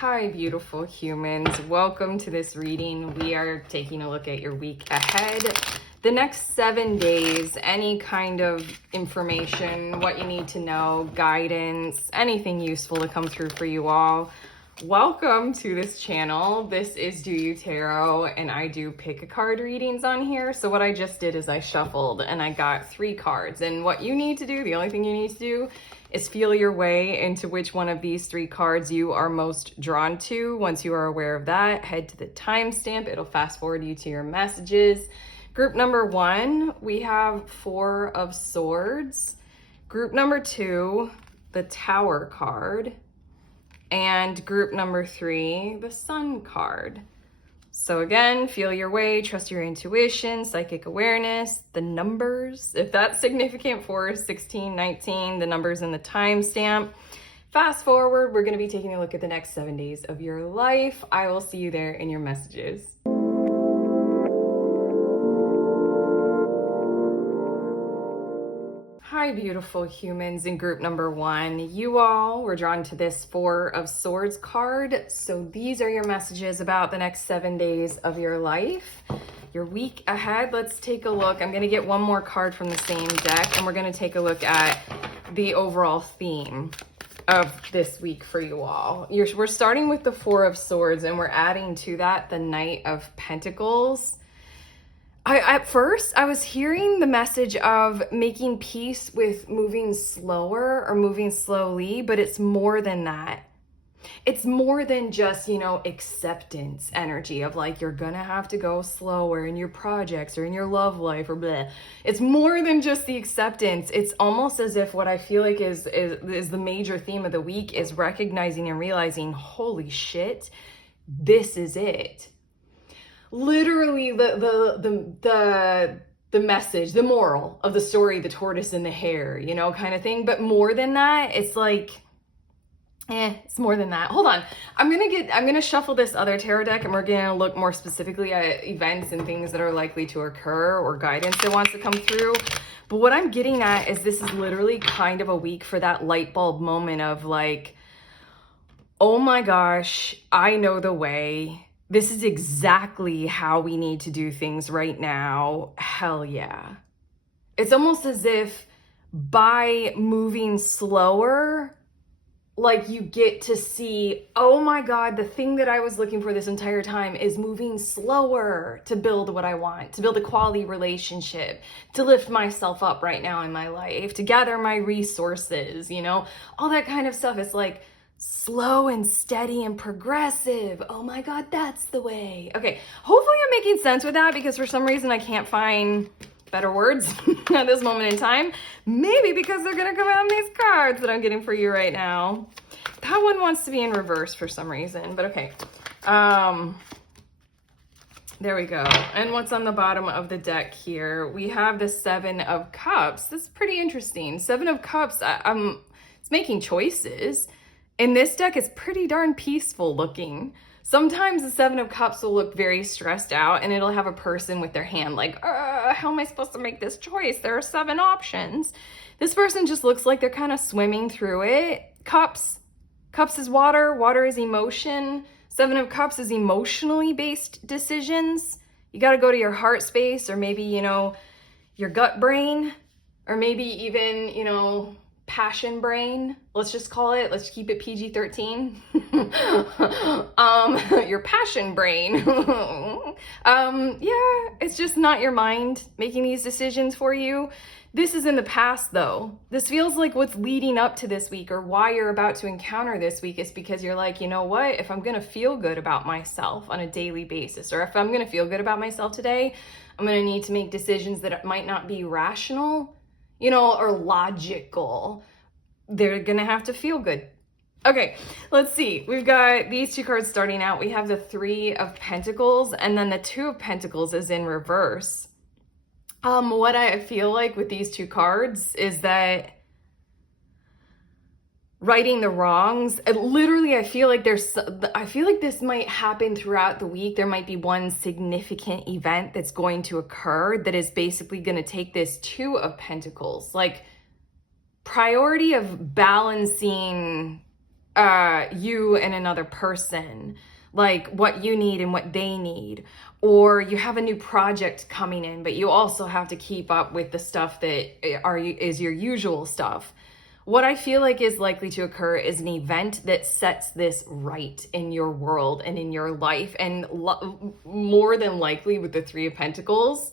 Hi, beautiful humans. Welcome to this reading. We are taking a look at your week ahead. The next 7 days, any kind of information, what you need to know, guidance, anything useful to come through for you all. Welcome to this channel. This is Do You Tarot, and I do pick a card readings on here. So what I just did is I shuffled and I got 3 cards. And what you need to do, the only thing you need to do is feel your way into which one of these 3 cards you are most drawn to. Once you are aware of that, head to the timestamp. It'll fast forward you to your messages. Group number 1, we have 4 of Swords. Group number 2, the Tower card. And group number 3, the Sun card. So again, feel your way, trust your intuition, psychic awareness, the numbers. If that's significant for 16, 19, the numbers and the timestamp. Fast forward, we're going to be taking a look at the next 7 days of your life. I will see you there in your messages. Hi, beautiful humans. In group number 1, you all were drawn to this 4 of Swords card. So these are your messages about the next 7 days of your life, your week ahead. Let's take a look. I'm going to get one more card from the same deck, and we're going to take a look at the overall theme of this week for you all. We're starting with the 4 of Swords, and we're adding to that the Knight of Pentacles. At first, I was hearing the message of making peace with moving slower or moving slowly, but it's more than that. It's more than just, acceptance energy of like, you're gonna have to go slower in your projects or in your love life or blah. It's more than just the acceptance. It's almost as if what I feel like is the major theme of the week is recognizing and realizing, holy shit, this is it. Literally the message, the moral of the story, the tortoise and the hare, kind of thing. But more than that, it's like, it's more than that. Hold on. I'm going to shuffle this other tarot deck, and we're going to look more specifically at events and things that are likely to occur or guidance that wants to come through. But what I'm getting at is this is literally kind of a week for that light bulb moment of like, oh my gosh, I know the way. This is exactly how we need to do things right now. Hell yeah. It's almost as if by moving slower, like you get to see, oh my God, the thing that I was looking for this entire time is moving slower to build what I want, to build a quality relationship, to lift myself up right now in my life, to gather my resources, all that kind of stuff. It's like, slow and steady and progressive. Oh my God, that's the way. Okay, hopefully I'm making sense with that, because for some reason I can't find better words at this moment in time. Maybe because they're gonna come out on these cards that I'm getting for you right now. That one wants to be in reverse for some reason, but okay. There we go. And what's on the bottom of the deck here? We have the 7 of Cups. This is pretty interesting. 7 of Cups, it's making choices. In this deck, it's pretty darn peaceful looking. Sometimes the 7 of Cups will look very stressed out, and it'll have a person with their hand like, how am I supposed to make this choice? There are 7 options. This person just looks like they're kind of swimming through it. Cups is water. Water is emotion. 7 of Cups is emotionally based decisions. You got to go to your heart space, or maybe, your gut brain, or maybe even, passion brain. Let's just call it, let's keep it PG-13. Your passion brain. Yeah, it's just not your mind making these decisions for you. This is in the past though. This feels like what's leading up to this week, or why you're about to encounter this week, is because you're like, you know what? If I'm going to feel good about myself on a daily basis, or if I'm going to feel good about myself today, I'm going to need to make decisions that might not be rational, or logical. They're gonna have to feel good. Okay, let's see. We've got these 2 cards starting out. We have the 3 of Pentacles, and then the 2 of Pentacles is in reverse. What I feel like with these 2 cards is that righting the wrongs, literally I feel like this might happen throughout the week. There might be one significant event that's going to occur that is basically going to take this 2 of Pentacles, like priority of balancing you and another person, like what you need and what they need. Or you have a new project coming in, but you also have to keep up with the stuff that is your usual stuff. What I feel like is likely to occur is an event that sets this right in your world and in your life. And more than likely with the Three of Pentacles,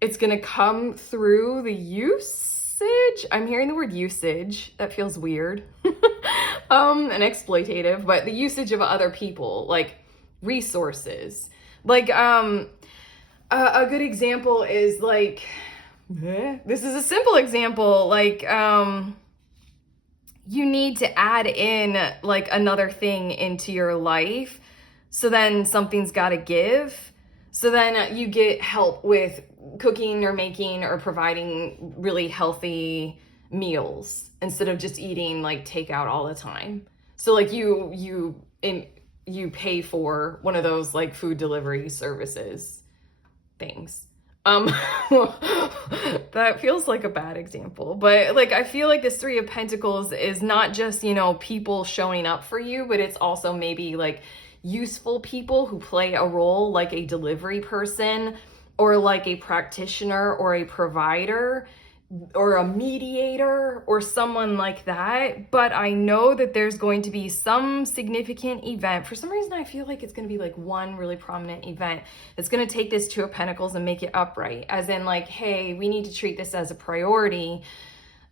it's going to come through the usage. I'm hearing the word usage. That feels weird. And exploitative, but the usage of other people, like resources. Like, a good example is like, this is a simple example, like, you need to add in like another thing into your life. So then something's got to give. So then you get help with cooking or making or providing really healthy meals instead of just eating like takeout all the time. So like you pay for one of those like food delivery services things. That feels like a bad example, but like I feel like this Three of Pentacles is not just, you know, people showing up for you, but it's also maybe like useful people who play a role, like a delivery person or like a practitioner or a provider or a mediator or someone like that. But I know that there's going to be some significant event. For some reason, I feel like it's going to be like one really prominent event that's going to take this Two of Pentacles and make it upright. As in like, hey, we need to treat this as a priority.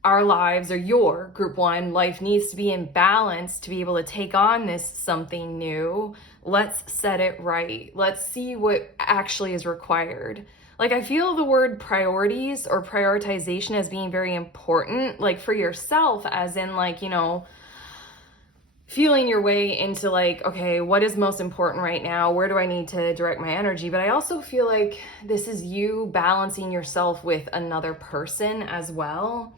Our lives, or your group one life, needs to be in balance to be able to take on this something new. Let's set it right. Let's see what actually is required. Like, I feel the word priorities or prioritization as being very important, like for yourself, as in like, you know, feeling your way into like, okay, what is most important right now? Where do I need to direct my energy? But I also feel like this is you balancing yourself with another person as well.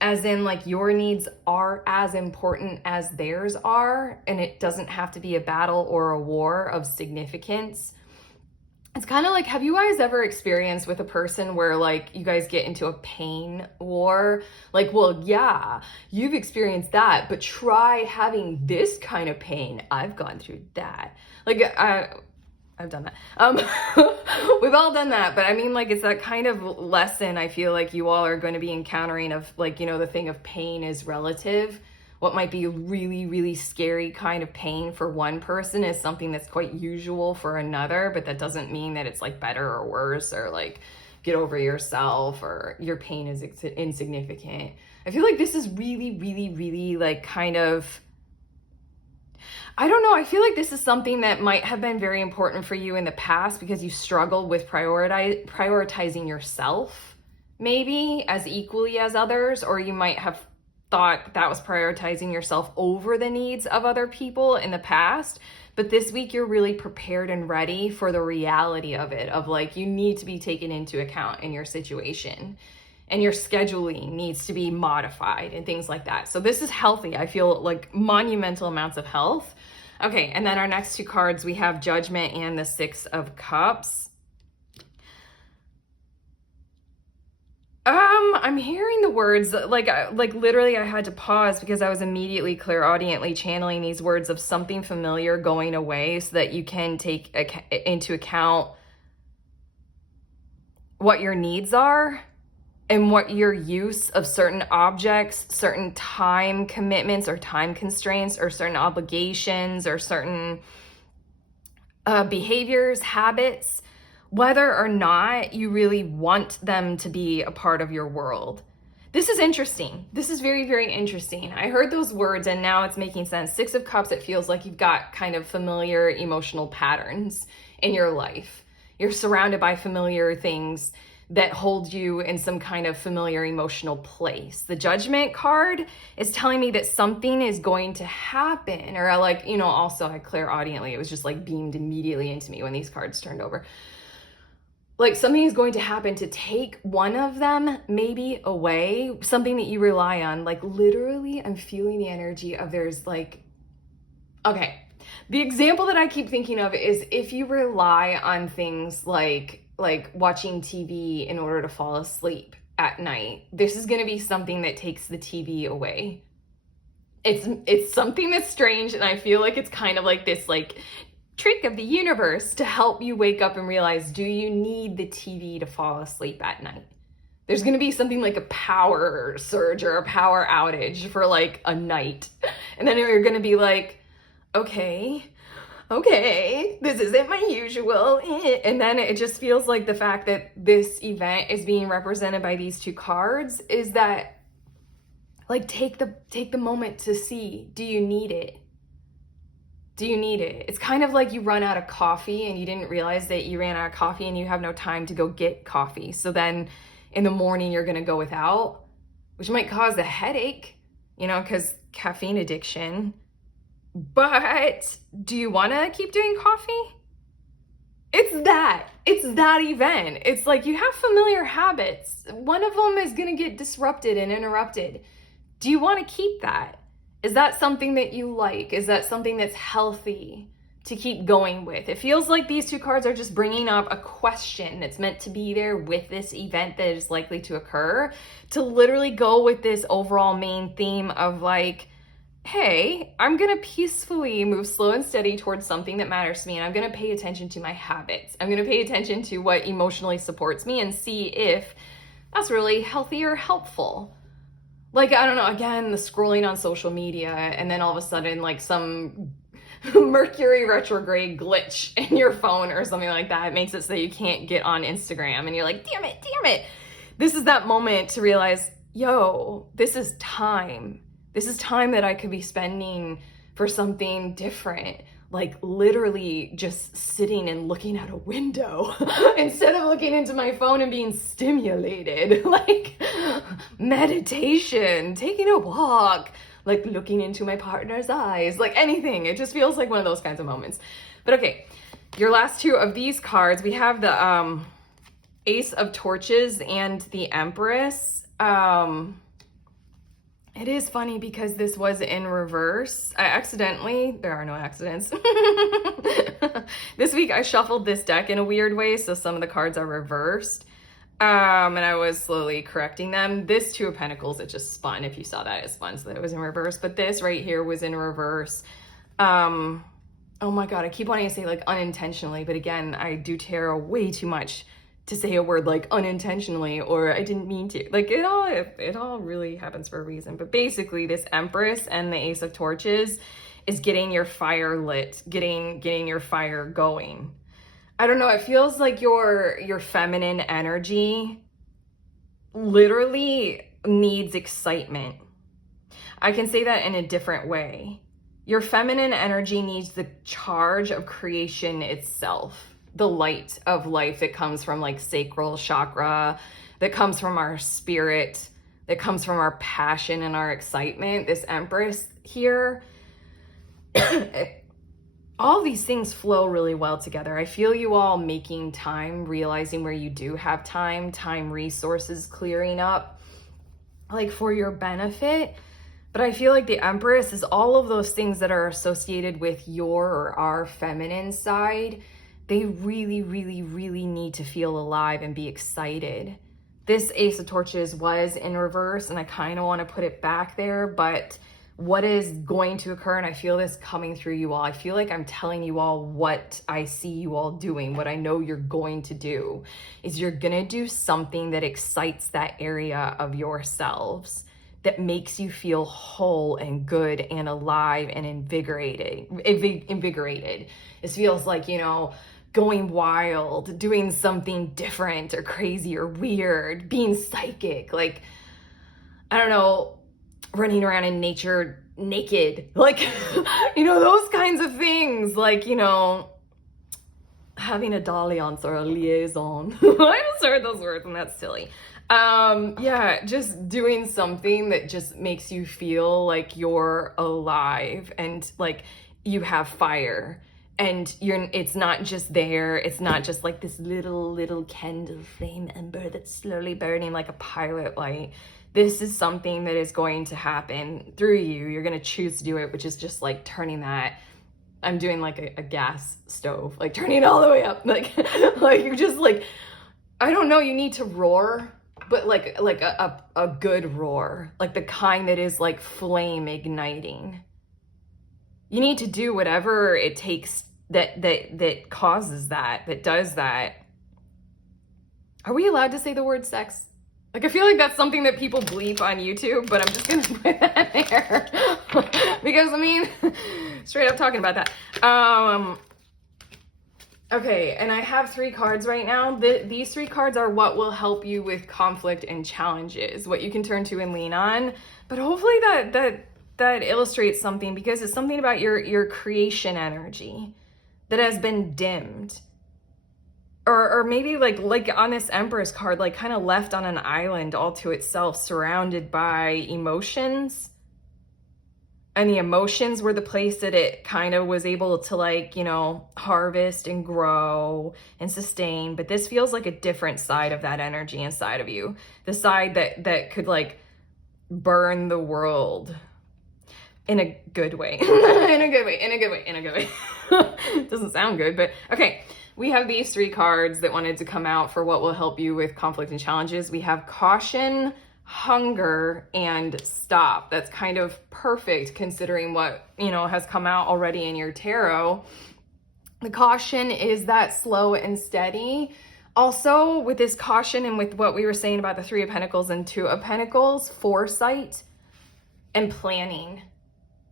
As in like your needs are as important as theirs are, and it doesn't have to be a battle or a war of significance. It's kind of like, have you guys ever experienced with a person where like you guys get into a pain war? Like, well, yeah, you've experienced that, but try having this kind of pain. I've gone through that. Like, I've done that. We've all done that, but I mean, like, it's that kind of lesson I feel like you all are going to be encountering of like, you know, the thing of pain is relative. What might be a really, really scary kind of pain for one person is something that's quite usual for another, but that doesn't mean that it's like better or worse or like get over yourself or your pain is insignificant. I feel like this is really, really, really like kind of, I don't know. I feel like this is something that might have been very important for you in the past because you struggled with prioritizing yourself maybe as equally as others, or you might have thought that was prioritizing yourself over the needs of other people in the past. But this week you're really prepared and ready for the reality of it, of like you need to be taken into account in your situation and your scheduling needs to be modified and things like that. So this is healthy. I feel like monumental amounts of health. Okay, and then our next two cards, we have Judgment and the Six of Cups. I'm hearing the words like literally I had to pause because I was immediately clairaudiently channeling these words of something familiar going away so that you can take into account what your needs are and what your use of certain objects, certain time commitments or time constraints or certain obligations or certain behaviors, habits, whether or not you really want them to be a part of your world. This is interesting. This is very, very interesting. I heard those words and now it's making sense. Six of Cups, it feels like you've got kind of familiar emotional patterns in your life. You're surrounded by familiar things that hold you in some kind of familiar emotional place. The Judgment card is telling me that something is going to happen, or like, you know, also I clairaudiently, it was just like beamed immediately into me when these cards turned over. Like something is going to happen to take one of them maybe away, something that you rely on. Like literally, I'm feeling the energy of there's like, okay. The example that I keep thinking of is if you rely on things like watching TV in order to fall asleep at night, this is going to be something that takes the TV away. It's something that's strange, and I feel like it's kind of like this like trick of the universe to help you wake up and realize, do you need the TV to fall asleep at night? There's going to be something like a power surge or a power outage for like a night. And then you're going to be like, okay, this isn't my usual. And then it just feels like the fact that this event is being represented by these two cards is that, like, take the moment to see, do you need it? Do you need it? It's kind of like you run out of coffee and you didn't realize that you ran out of coffee and you have no time to go get coffee. So then in the morning you're gonna go without, which might cause a headache, because caffeine addiction. But do you wanna keep doing coffee? It's that event. It's like you have familiar habits. One of them is gonna get disrupted and interrupted. Do you wanna keep that? Is that something that you like? Is that something that's healthy to keep going with? It feels like these two cards are just bringing up a question that's meant to be there with this event that is likely to occur, to literally go with this overall main theme of like, hey, I'm gonna peacefully move slow and steady towards something that matters to me, and I'm gonna pay attention to my habits. I'm gonna pay attention to what emotionally supports me and see if that's really healthy or helpful. Like, I don't know, again, the scrolling on social media, and then all of a sudden, like, some Mercury retrograde glitch in your phone or something like that makes it so that you can't get on Instagram, and you're like, damn it. This is that moment to realize, yo, this is time. This is time that I could be spending for something different. Like literally just sitting and looking out a window instead of looking into my phone and being stimulated. Like meditation, taking a walk, like looking into my partner's eyes, like anything. It just feels like one of those kinds of moments. But okay, your last two of these cards, we have the Ace of Torches and the Empress. It is funny because this was in reverse. There are no accidents. This week I shuffled this deck in a weird way, so some of the cards are reversed. And I was slowly correcting them. This Two of Pentacles, it just spun. If you saw that, it spun, so that it was in reverse. But this right here was in reverse. Oh my God, I keep wanting to say like unintentionally, but again, I do tarot way too much to say a word like unintentionally, or I didn't mean to. Like it all really happens for a reason. But basically this Empress and the Ace of Torches is getting your fire lit, getting your fire going. I don't know, it feels like your feminine energy literally needs excitement. I can say that in a different way. Your feminine energy needs the charge of creation itself. The light of life that comes from like sacral chakra, that comes from our spirit, that comes from our passion and our excitement. This Empress here, all these things flow really well together. I feel you all making time, realizing where you do have time resources clearing up, like for your benefit. But I feel like the Empress is all of those things that are associated with your or our feminine side. They really, really, really need to feel alive and be excited. This Ace of Torches was in reverse, and I kind of want to put it back there, but what is going to occur, and I feel this coming through you all, I feel like I'm telling you all what I see you all doing, what I know you're going to do, is you're going to do something that excites that area of yourselves, that makes you feel whole and good and alive and invigorated. It feels like, going wild, doing something different or crazy or weird, being psychic, like, I don't know, running around in nature naked, like, those kinds of things, like, having a dalliance or a liaison. I just heard those words and that's silly. Yeah, just doing something that just makes you feel like you're alive and like you have fire. And it's not just there. It's not just like this little candle flame ember that's slowly burning like a pilot light. This is something that is going to happen through you. You're going to choose to do it, which is just like turning that. I'm doing like a gas stove, like turning it all the way up. Like you're just like, I don't know, you need to roar. but like a good roar, like the kind that is like flame igniting. You need to do whatever it takes that causes that does that. Are we allowed to say the word sex? Like, I feel like that's something that people bleep on YouTube, but I'm just gonna put that there. Because, I mean, straight up talking about that. Okay, and I have 3 cards right now. These 3 cards are what will help you with conflict and challenges, what you can turn to and lean on. But hopefully that illustrates something, because it's something about your creation energy that has been dimmed. Or maybe like on this Empress card, like kind of left on an island all to itself, surrounded by emotions. And the emotions were the place that it kind of was able to, like, you know, harvest and grow and sustain. But this feels like a different side of that energy inside of you. The side that could like burn the world in a good way. in a good way. Doesn't sound good, but okay. We have these 3 cards that wanted to come out for what will help you with conflict and challenges. We have caution, hunger, and stop. That's kind of perfect considering what, you know, has come out already in your tarot. The caution is that slow and steady. Also, with this caution and with what we were saying about the 3 of Pentacles and 2 of Pentacles, foresight and planning.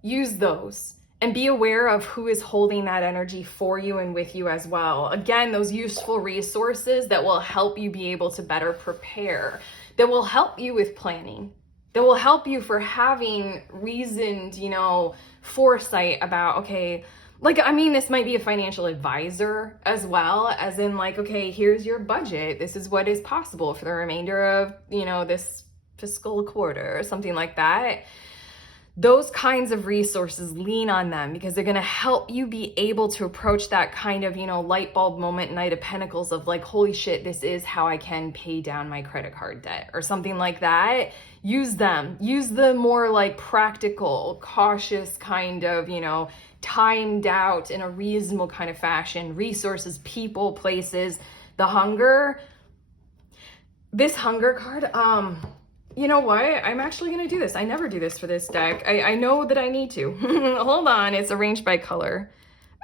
Use those. And be aware of who is holding that energy for you and with you as well. Again, those useful resources that will help you be able to better prepare, that will help you with planning, that will help you for having reasoned, you know, foresight about, okay, like, I mean, this might be a financial advisor as well, as in like, okay, here's your budget. This is what is possible for the remainder of, you know, this fiscal quarter or something like that. Those kinds of resources, lean on them, because they're going to help you be able to approach that kind of, you know, light bulb moment, Knight of Pentacles of like, holy shit, this is how I can pay down my credit card debt or something like that. Use them. Use the more like practical, cautious kind of, you know, timed out in a reasonable kind of fashion, resources, people, places, the hunger. This hunger card, you know what? I'm actually going to do this. I never do this for this deck. I know that I need to. Hold on. It's arranged by color.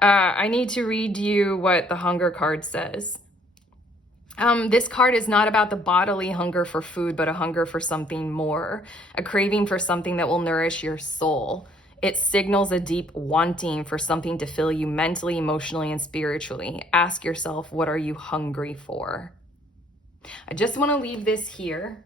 I need to read you what the hunger card says. This card is not about the bodily hunger for food, but a hunger for something more, a craving for something that will nourish your soul. It signals a deep wanting for something to fill you mentally, emotionally, and spiritually. Ask yourself, what are you hungry for? I just want to leave this here.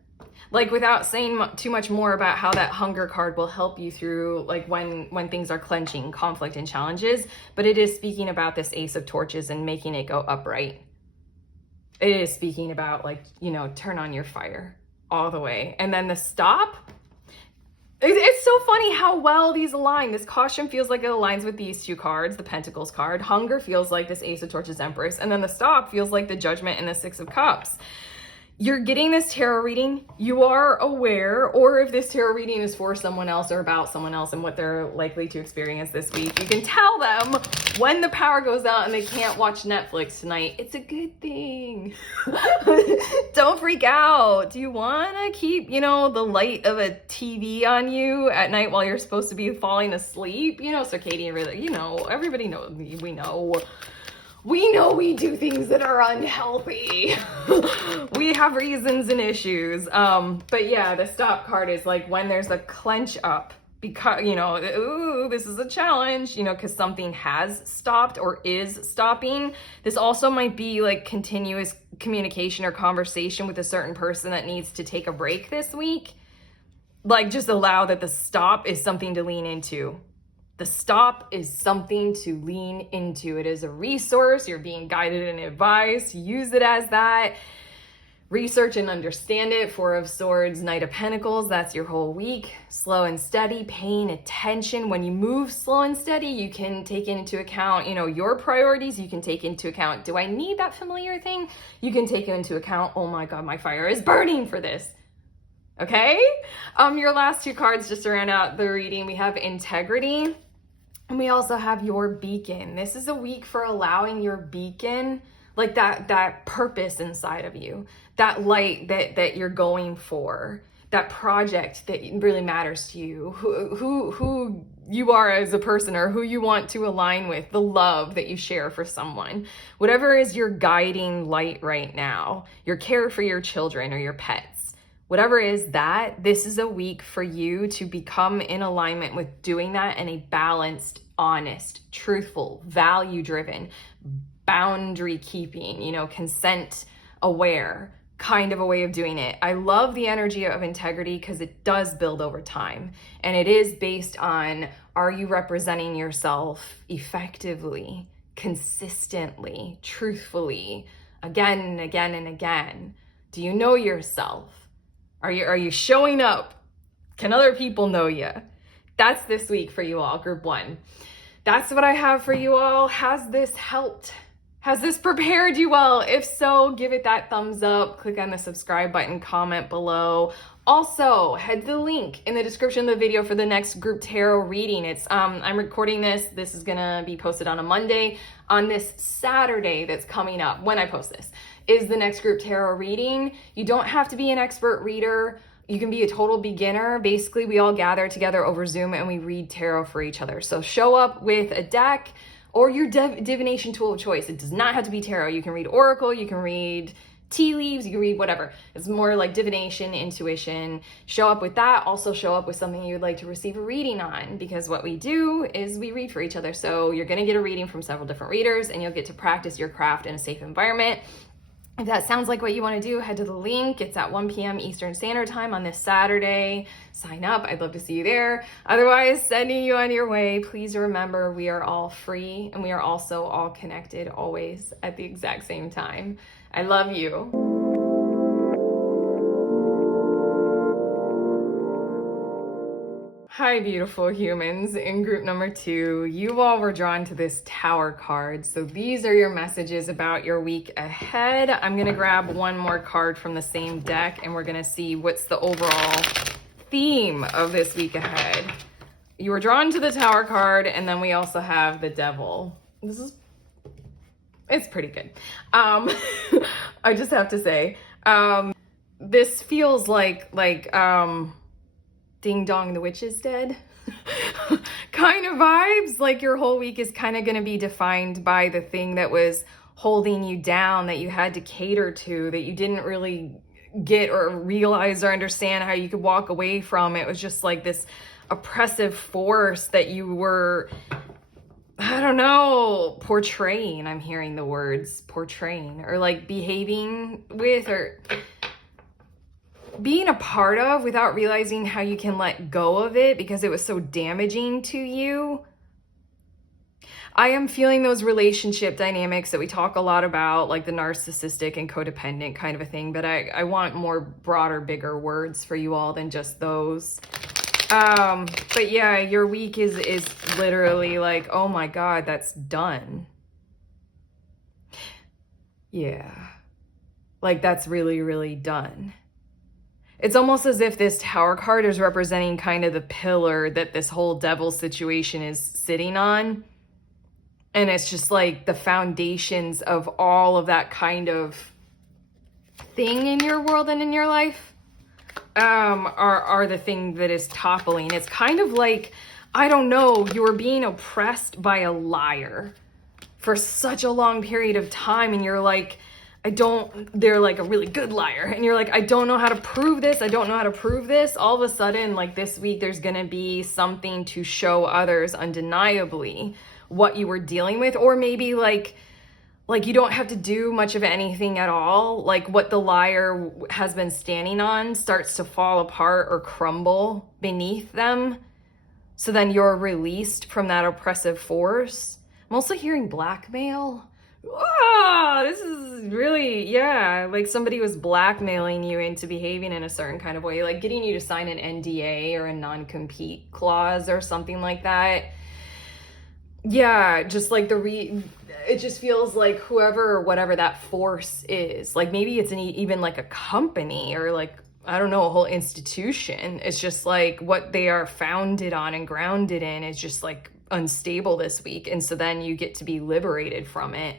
Like, without saying too much more about how that hunger card will help you through, like, when things are clenching, conflict, and challenges. But it is speaking about this Ace of Torches and making it go upright. It is speaking about, like, you know, turn on your fire all the way. And then the stop. It's so funny how well these align. This caution feels like it aligns with these 2 cards, the Pentacles card. Hunger feels like this Ace of Torches Empress. And then the stop feels like the Judgment and the 6 of Cups. You're getting this tarot reading, you are aware, or if this tarot reading is for someone else or about someone else and what they're likely to experience this week, you can tell them when the power goes out and they can't watch Netflix tonight. It's a good thing. Don't freak out. Do you want to keep, you know, the light of a TV on you at night while you're supposed to be falling asleep? You know, circadian rhythm, you know, everybody knows, we know. We know we do things that are unhealthy. We have reasons and issues. But yeah, the stop card is like when there's a clench up because, you know, ooh, this is a challenge, you know, because something has stopped or is stopping. This also might be like continuous communication or conversation with a certain person that needs to take a break this week. Like, just allow that the stop is something to lean into. The stop is something to lean into. It is a resource. You're being guided and advised. Use it as that. Research and understand it. 4 of Swords, Knight of Pentacles. That's your whole week. Slow and steady, paying attention. When you move slow and steady, you can take into account, you know, your priorities. You can take into account, do I need that familiar thing? You can take into account, oh my God, my fire is burning for this. Okay? Your last 2 cards just to round out the reading. We have Integrity. And we also have your beacon. This is a week for allowing your beacon, like that purpose inside of you, that light that you're going for, that project that really matters to you, who you are as a person or who you want to align with, the love that you share for someone, whatever is your guiding light right now, your care for your children or your pets, whatever is that, this is a week for you to become in alignment with doing that in a balanced, honest, truthful, value-driven, boundary keeping, consent aware kind of a way of doing it. I love the energy of integrity because it does build over time. And it is based on, are you representing yourself effectively, consistently, truthfully, again and again and again? Do you know yourself? Are you showing up? Can other people know you? That's this week for you all, group 1. That's what I have for you all. Has this helped? Has this prepared you well? If so, give it that thumbs up, click on the subscribe button, comment below. Also, head to the link in the description of the video for the next group tarot reading. I'm recording this. This is gonna be posted on a Monday. On this Saturday that's coming up, when I post this, is the next group tarot reading. You don't have to be an expert reader. You can be a total beginner. Basically, we all gather together over Zoom and we read tarot for each other. So show up with a deck or your divination tool of choice. It does not have to be tarot. You can read oracle, you can read tea leaves, you can read whatever. It's more like divination, intuition. Show up with that. Also show up with something you'd like to receive a reading on, because what we do is we read for each other. So you're gonna get a reading from several different readers and you'll get to practice your craft in a safe environment. If that sounds like what you want to do, head to the link. It's at 1 p.m. Eastern Standard Time on this Saturday. Sign up. I'd love to see you there. Otherwise, sending you on your way. Please remember, we are all free and we are also all connected always at the exact same time. I love you. Hi, beautiful humans. In group number 2, you all were drawn to this Tower card. So these are your messages about your week ahead. I'm going to grab one more card from the same deck and we're going to see what's the overall theme of this week ahead. You were drawn to the Tower card, and then we also have the Devil. It's pretty good. I just have to say, this feels like Ding Dong, the Witch is Dead kind of vibes. Like your whole week is kind of going to be defined by the thing that was holding you down, that you had to cater to, that you didn't really get or realize or understand how you could walk away from. It was just like this oppressive force that you were, I don't know, portraying. I'm hearing the words portraying, or like behaving with, or being a part of without realizing how you can let go of it because it was so damaging to you. I am feeling those relationship dynamics that we talk a lot about, like the narcissistic and codependent kind of a thing, but I want more broader, bigger words for you all than just those. But yeah, your week is literally like, oh my God, that's done. Yeah. Like that's really, really done. It's almost as if this Tower card is representing kind of the pillar that this whole Devil situation is sitting on. And it's just like the foundations of all of that kind of thing in your world and in your life are the thing that is toppling. It's kind of like, I don't know, you were being oppressed by a liar for such a long period of time, and you're like, they're like a really good liar, and you're like, I don't know how to prove this. I don't know how to prove this. All of a sudden, like this week, there's gonna be something to show others undeniably what you were dealing with, or maybe like you don't have to do much of anything at all. Like what the liar has been standing on starts to fall apart or crumble beneath them. So then you're released from that oppressive force. I'm also hearing blackmail. Oh, this is really, yeah, like somebody was blackmailing you into behaving in a certain kind of way, like getting you to sign an NDA or a non-compete clause or something like that. Yeah, just like it just feels like whoever or whatever that force is, like maybe it's even like a company or like, I don't know, a whole institution. It's just like what they are founded on and grounded in is just like unstable this week. And so then you get to be liberated from it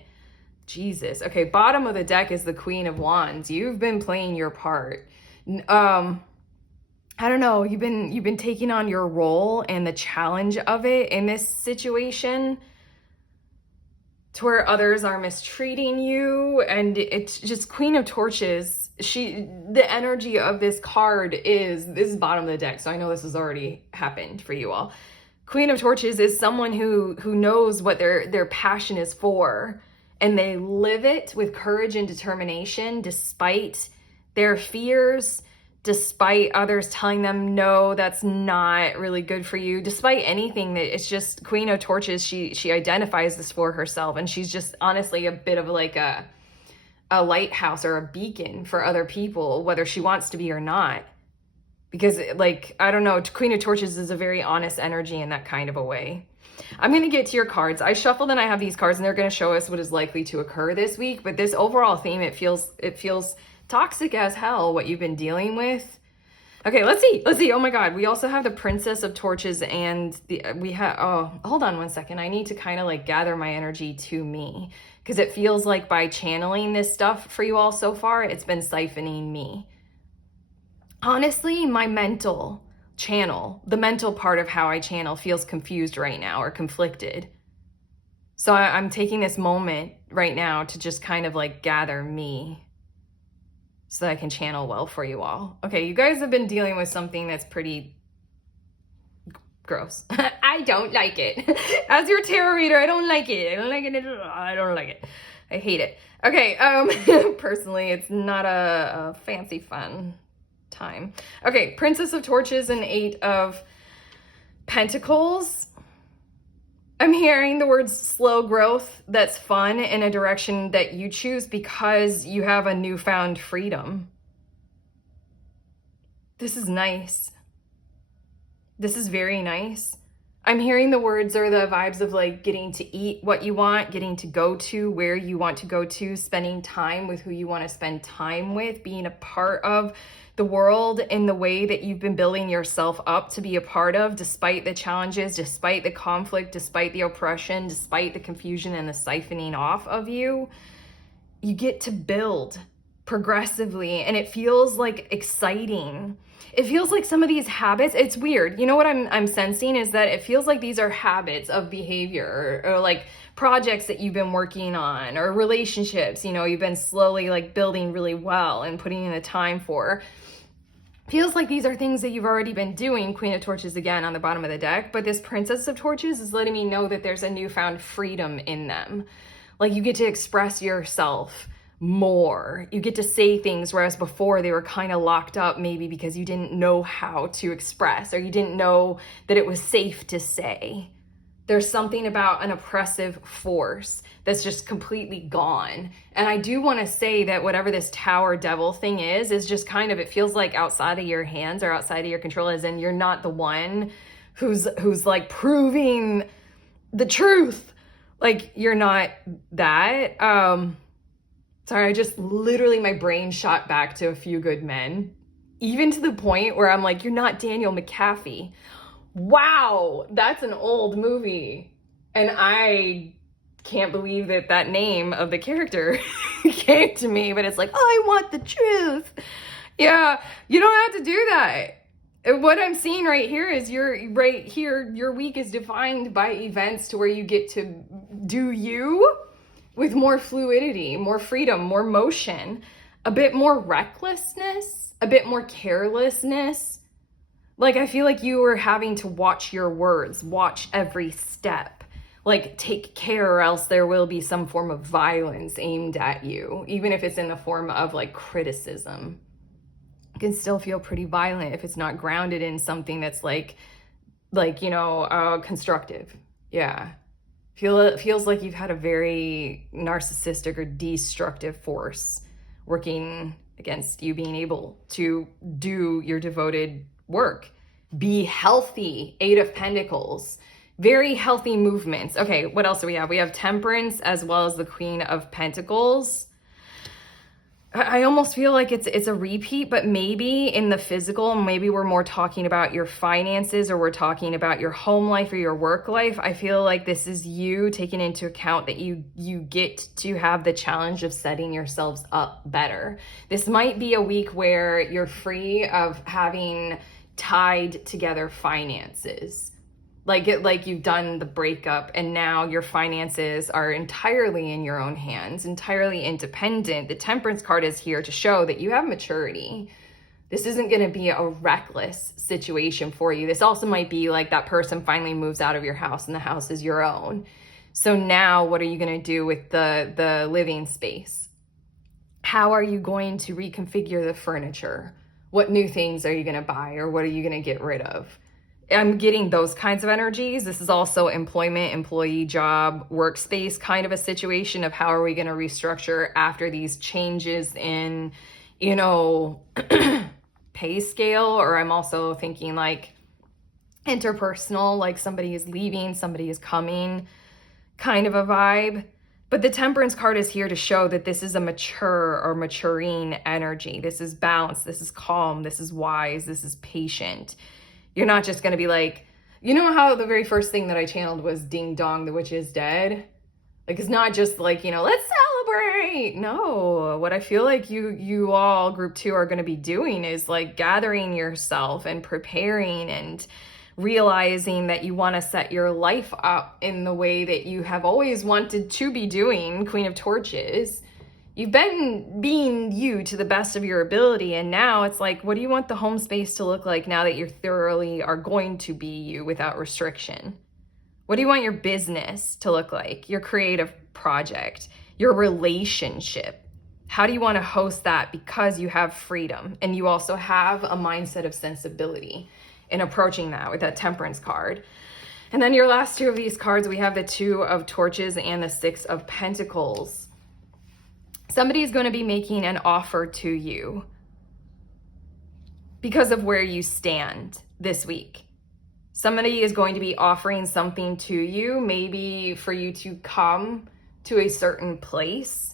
Jesus. Okay, bottom of the deck is the Queen of Wands. You've been playing your part. I don't know, you've been taking on your role and the challenge of it in this situation to where others are mistreating you. And it's just Queen of Torches. The energy of this card this is bottom of the deck, so I know this has already happened for you all. Queen of Torches is someone who knows what their passion is for, and they live it with courage and determination despite their fears, despite others telling them, no, that's not really good for you, despite anything. That it's just Queen of Torches, she identifies this for herself, and she's just honestly a bit of like a lighthouse or a beacon for other people, whether she wants to be or not. Because like, I don't know, Queen of Torches is a very honest energy in that kind of a way. I'm going to get to your cards. I shuffled and I have these cards, and they're going to show us what is likely to occur this week. But this overall theme, it feels toxic as hell, what you've been dealing with. Okay, let's see. Oh my God. We also have the Princess of Torches, and hold on one second. I need to kind of like gather my energy to me, because it feels like by channeling this stuff for you all so far, it's been siphoning me. Honestly, my mental channel, the mental part of how I channel, feels confused right now or conflicted. So I'm taking this moment right now to just kind of like gather me so that I can channel well for you all. Okay, you guys have been dealing with something that's pretty gross. I don't like it. As your tarot reader, I don't like it. I don't like it. I hate it. Okay, personally, it's not a fancy fun time. Okay, Princess of Torches and Eight of Pentacles. I'm hearing the words slow growth that's fun in a direction that you choose because you have a newfound freedom. This is nice. This is very nice. I'm hearing the words or the vibes of like getting to eat what you want, getting to go to where you want to go to, spending time with who you want to spend time with, being a part of the world in the way that you've been building yourself up to be a part of, despite the challenges, despite the conflict, despite the oppression, despite the confusion and the siphoning off of you. You get to build progressively, and it feels like exciting. It feels like some of these habits, it's weird. You know what I'm sensing is that it feels like these are habits of behavior or like projects that you've been working on or relationships, you've been slowly like building really well and putting in the time for. Feels like these are things that you've already been doing. Queen of Torches again on the bottom of the deck, but this Princess of Torches is letting me know that there's a newfound freedom in them. Like you get to express yourself more. You get to say things, whereas before they were kind of locked up, maybe because you didn't know how to express or you didn't know that it was safe to say. There's something about an oppressive force that's just completely gone. And I do want to say that whatever this Tower Devil thing is just kind of, it feels like outside of your hands or outside of your control, as in you're not the one who's like proving the truth. Like you're not that. Sorry, I just literally, my brain shot back to A Few Good Men, even to the point where I'm like, you're not Daniel McCaffey. Wow, that's an old movie. And I can't believe that name of the character came to me, but it's like, oh, I want the truth. Yeah, you don't have to do that. What I'm seeing right here is your week is defined by events to where you get to do you with more fluidity, more freedom, more motion, a bit more recklessness, a bit more carelessness. Like, I feel like you were having to watch your words, watch every step. Like, take care or else there will be some form of violence aimed at you, even if it's in the form of like criticism. It can still feel pretty violent if it's not grounded in something that's constructive. Yeah. It feels like you've had a very narcissistic or destructive force working against you being able to do your devoted work. Be healthy. Eight of Pentacles. Very healthy movements. Okay, what else do we have? We have Temperance as well as the Queen of Pentacles. I almost feel like it's a repeat, but maybe in the physical, maybe we're more talking about your finances, or we're talking about your home life or your work life. I feel like this is you taking into account that you get to have the challenge of setting yourselves up better. This might be a week where you're free of having tied together finances. Like you've done the breakup and now your finances are entirely in your own hands, entirely independent. The Temperance card is here to show that you have maturity. This isn't going to be a reckless situation for you. This also might be like that person finally moves out of your house and the house is your own. So now what are you going to do with the living space? How are you going to reconfigure the furniture? What new things are you going to buy, or what are you going to get rid of? I'm getting those kinds of energies. This is also employment, employee, job, workspace kind of a situation of how are we going to restructure after these changes in, pay scale. Or I'm also thinking like interpersonal, like somebody is leaving, somebody is coming kind of a vibe. But the Temperance card is here to show that this is a mature or maturing energy. This is balanced, this is calm, this is wise, this is patient. You're not just going to be like, you know how the very first thing that I channeled was ding dong, the witch is dead? Like, it's not just like, let's celebrate. No, what I feel like you all, group 2, are going to be doing is like gathering yourself and preparing and realizing that you want to set your life up in the way that you have always wanted to be doing, Queen of Torches. You've been being you to the best of your ability, and now it's like, what do you want the home space to look like now that you thoroughly are going to be you without restriction? What do you want your business to look like? Your creative project, your relationship? How do you want to host that because you have freedom and you also have a mindset of sensibility in approaching that with that Temperance card? And then your last 2 of these cards, we have the 2 of Torches and the 6 of Pentacles. Somebody is going to be making an offer to you because of where you stand this week. Somebody is going to be offering something to you, maybe for you to come to a certain place,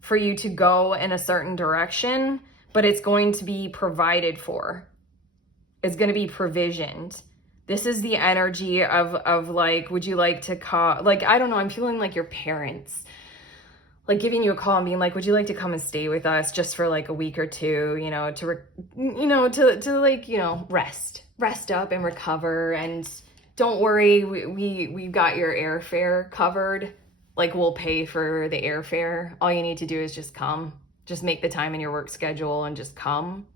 for you to go in a certain direction, but it's going to be provided for. It's going to be provisioned. This is the energy of like, would you like to call, like, I don't know, I'm feeling like your parents like giving you a call and being like, would you like to come and stay with us just for like a week or 2, to rest up and recover. And don't worry, we've got your airfare covered. Like, we'll pay for the airfare. All you need to do is just come, just make the time in your work schedule and just come.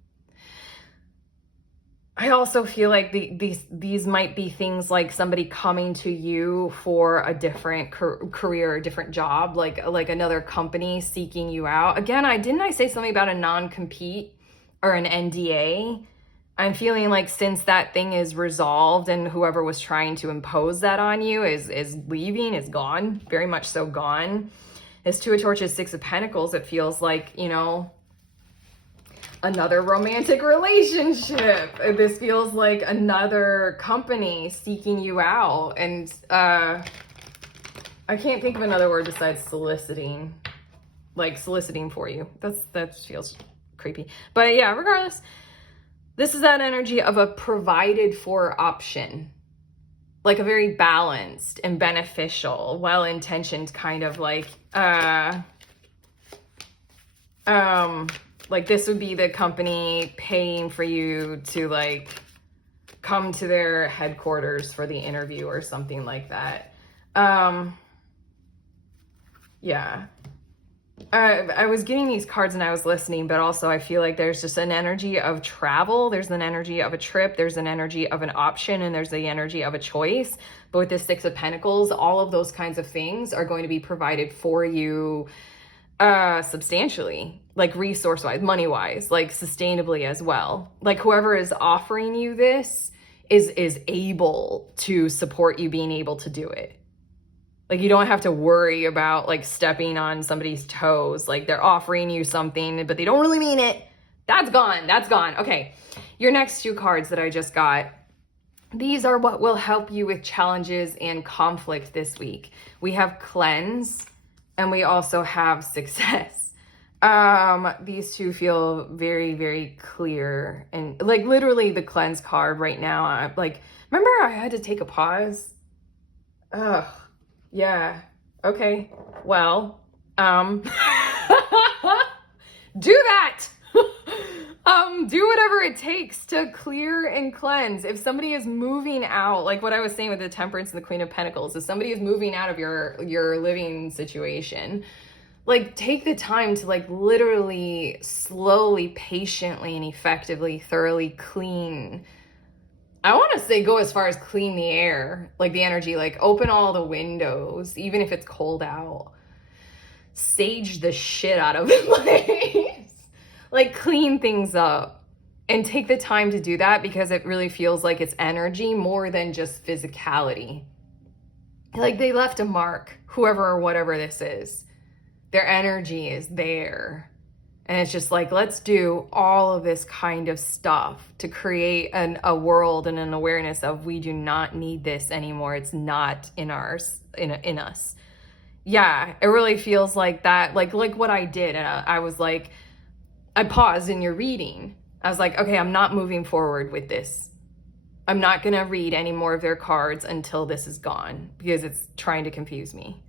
I also feel like these might be things like somebody coming to you for a different career, a different job, like another company seeking you out. Again, didn't I say something about a non-compete or an NDA? I'm feeling like since that thing is resolved and whoever was trying to impose that on you is leaving, is gone, very much so gone. This 2 of Torches, 6 of Pentacles, it feels like, another romantic relationship. This feels like another company seeking you out. And I can't think of another word besides soliciting. Like soliciting for you. That feels creepy. But yeah, regardless, this is that energy of a provided for option. Like a very balanced and beneficial, well-intentioned kind of like this would be the company paying for you to like come to their headquarters for the interview or something like that. Yeah. I was getting these cards and I was listening, but also I feel like there's just an energy of travel. There's an energy of a trip. There's an energy of an option, and there's the energy of a choice. But with the 6 of Pentacles, all of those kinds of things are going to be provided for you substantially, like resource-wise, money-wise, like sustainably as well. Like whoever is offering you this is able to support you being able to do it. Like you don't have to worry about like stepping on somebody's toes. Like they're offering you something, but they don't really mean it. That's gone. That's gone. Okay. Your next 2 cards that I just got, these are what will help you with challenges and conflict this week. We have Cleanse and we also have Success. These two feel very, very clear, and like literally the cleanse card right now. I'm like, remember I had to take a pause? Ugh, yeah. Okay. Well, do that. Do whatever it takes to clear and cleanse. If somebody is moving out, like what I was saying with the Temperance and the Queen of Pentacles, if somebody is moving out of your living situation, like take the time to like literally, slowly, patiently, and effectively, thoroughly clean. I want to say go as far as clean the air, like the energy, like open all the windows, even if it's cold out. Sage the shit out of the place. Like clean things up and take the time to do that, because it really feels like it's energy more than just physicality. Like they left a mark, whoever or whatever this is. Their energy is there. And it's just like, let's do all of this kind of stuff to create a world and an awareness of we do not need this anymore. It's not in us. Yeah, it really feels like that. Like what I did. I was like, I paused in your reading. I was like, okay, I'm not moving forward with this. I'm not going to read any more of their cards until this is gone, because it's trying to confuse me.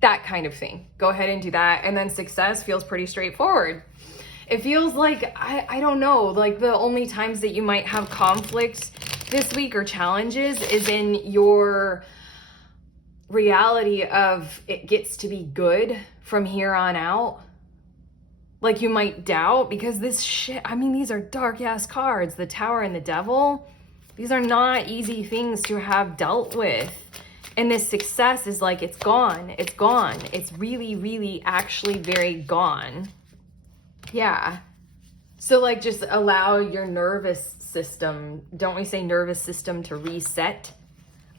That kind of thing. Go ahead and do that. And then success feels pretty straightforward. It feels like, I don't know, like the only times that you might have conflict this week or challenges is in your reality of it gets to be good from here on out. Like you might doubt, because this shit, I mean, these are dark ass cards, the Tower and the Devil. These are not easy things to have dealt with. And this success is like, it's gone. It's gone. It's really, really actually very gone. Yeah. So like just allow your nervous system, don't we say nervous system, to reset?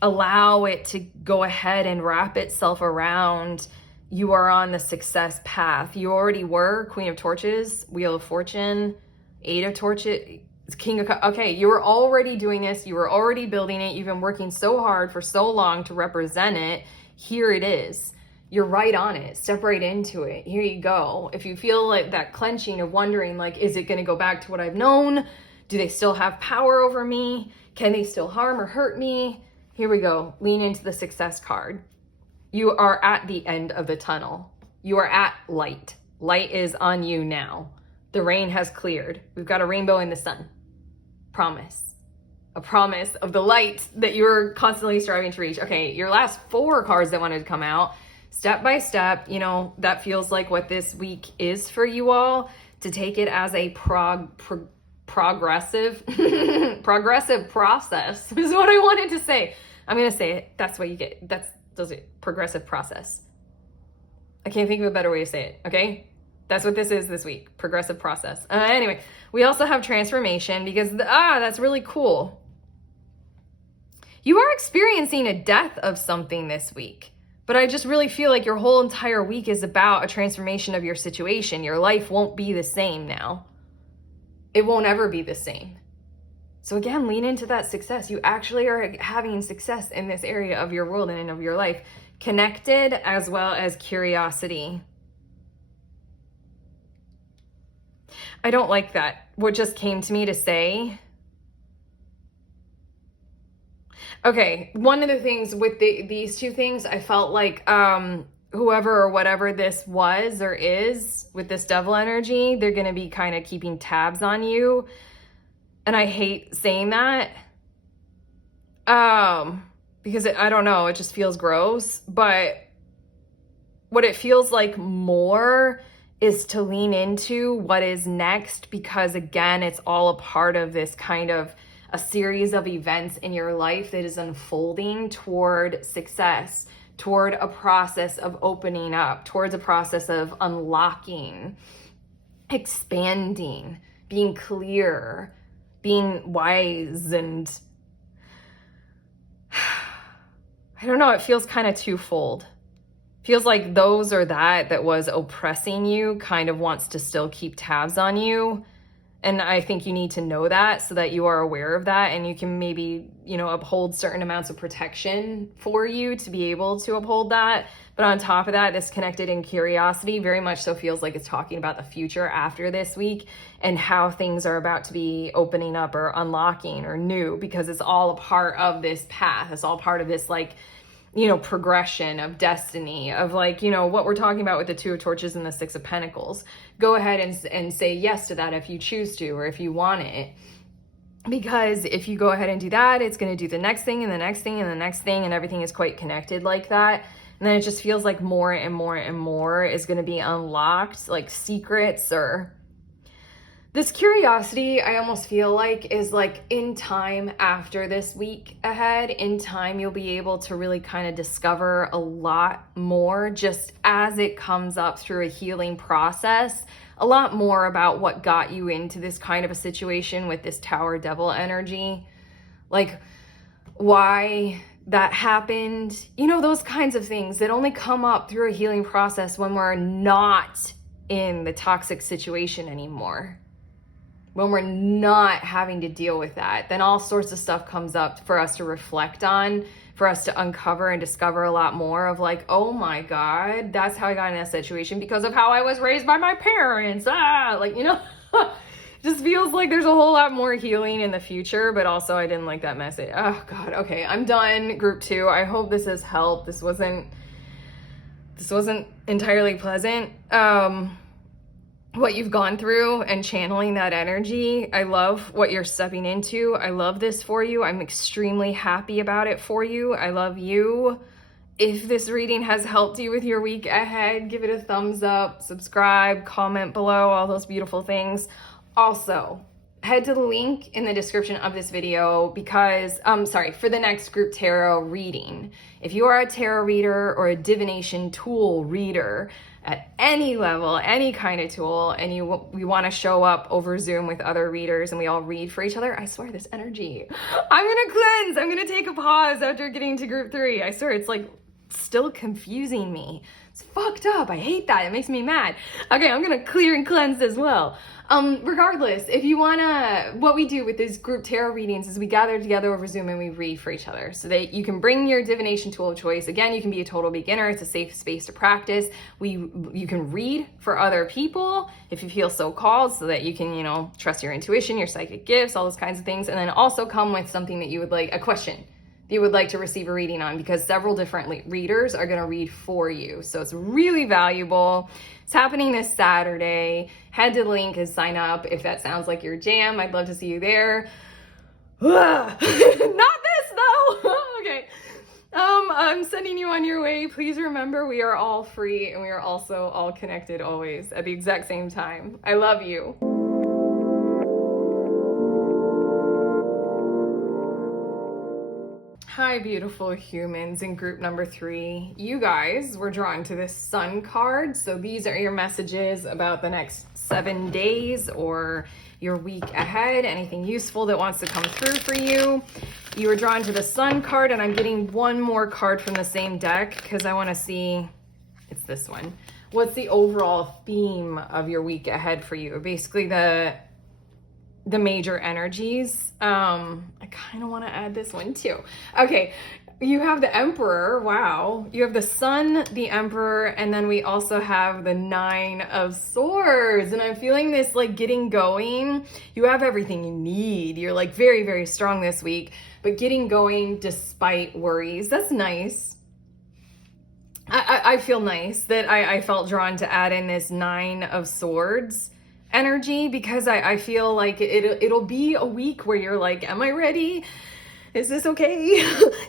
Allow it to go ahead and wrap itself around. You are on the success path. You already were Queen of Torches, Wheel of Fortune, Eight of Torches, King of Cups. Okay, you were already doing this. You were already building it. You've been working so hard for so long to represent it. Here it is. You're right on it. Step right into it. Here you go. If you feel like that clenching of wondering, like, is it going to go back to what I've known? Do they still have power over me? Can they still harm or hurt me? Here we go. Lean into the success card. You are at the end of the tunnel. You are at light. Light is on you now. The rain has cleared. We've got a rainbow in the sun. Promise. A promise of the light that you're constantly striving to reach. Okay, your last 4 cards that wanted to come out. Step by step, you know, that feels like what this week is for you all. To take it as a progressive progressive process is what I wanted to say. I'm going to say it. That's what you get. Does it. Progressive process. I can't think of a better way to say it. Okay. That's what this is this week. Progressive process. Anyway, we also have transformation, because that's really cool. You are experiencing a death of something this week, but I just really feel like your whole entire week is about a transformation of your situation. Your life won't be the same now. It won't ever be the same. So again, lean into that success. You actually are having success in this area of your world and of your life. Connected as well as curiosity. I don't like that. What just came to me to say. Okay, one of the things with these two things, I felt like whoever or whatever this was or is with this devil energy, they're going to be kind of keeping tabs on you. And I hate saying that because I don't know, it just feels gross. But what it feels like more is to lean into what is next, because again, it's all a part of this kind of a series of events in your life that is unfolding toward success, toward a process of opening up, towards a process of unlocking, expanding, being clear, being wise, and I don't know, it feels kind of twofold. Feels like those or that was oppressing you kind of wants to still keep tabs on you. And I think you need to know that so that you are aware of that, and you can maybe, uphold certain amounts of protection for you to be able to uphold that. But on top of that, this connected in curiosity very much so feels like it's talking about the future after this week and how things are about to be opening up or unlocking or new, because it's all a part of this path. It's all part of this progression of destiny, of what we're talking about with the Two of Torches and the Six of Pentacles. Go ahead and say yes to that if you choose to, or if you want it. Because if you go ahead and do that, it's going to do the next thing and the next thing and the next thing, and everything is quite connected like that. And then it just feels like more and more and more is going to be unlocked, like secrets, or this curiosity, I almost feel like is like in time after this week ahead. In time, you'll be able to really kind of discover a lot more just as it comes up through a healing process. A lot more about what got you into this kind of a situation with this Tower Devil energy. Like why that happened, those kinds of things that only come up through a healing process when we're not in the toxic situation anymore. When we're not having to deal with that, then all sorts of stuff comes up for us to reflect on, for us to uncover and discover a lot more of like, oh my God, that's how I got in that situation because of how I was raised by my parents. Just feels like there's a whole lot more healing in the future, but also I didn't like that message. Oh God. Okay. I'm done. Group 2. I hope this has helped. This wasn't entirely pleasant. What you've gone through and channeling that energy. I love what you're stepping into. I love this for you. I'm extremely happy about it for you. I love you. If this reading has helped you with your week ahead, give it a thumbs up, subscribe, comment below, all those beautiful things. Also, head to the link in the description of this video because, for the next group tarot reading. If you are a tarot reader or a divination tool reader at any level, any kind of tool, and we want to show up over Zoom with other readers and we all read for each other, I swear this energy, I'm going to cleanse. I'm going to take a pause after getting to group 3. I swear it's like still confusing me. It's fucked up. I hate that. It makes me mad. Okay, I'm going to clear and cleanse as well. Regardless, if you wanna, what we do with these group tarot readings is we gather together over Zoom and we read for each other so that you can bring your divination tool of choice. Again, you can be a total beginner. It's a safe space to practice. You can read for other people if you feel so called so that you can, trust your intuition, your psychic gifts, all those kinds of things. And then also come with something that you would like, a question you would like to receive a reading on, because several different readers are going to read for you. So it's really valuable. It's happening this Saturday. Head to the link and sign up if that sounds like your jam. I'd love to see you there. Not this though. Okay. I'm sending you on your way. Please remember we are all free and we are also all connected always at the exact same time. I love you. Hi, beautiful humans in group number 3. You guys were drawn to this Sun card. So these are your messages about the next 7 days or your week ahead, anything useful that wants to come through for you. You were drawn to the Sun card, and I'm getting one more card from the same deck because I want to see, it's this one. What's the overall theme of your week ahead for you? Basically the major energies. I kind of want to add this one too. Okay, you have the Emperor. Wow. You have the Sun, the Emperor, and then we also have the 9 of Swords. And I'm feeling this like getting going. You have everything you need. You're like very, very strong this week, but getting going despite worries. That's nice. I feel nice that I felt drawn to add in this 9 of Swords energy, because I feel like it'll be a week where you're like, am I ready? Is this okay?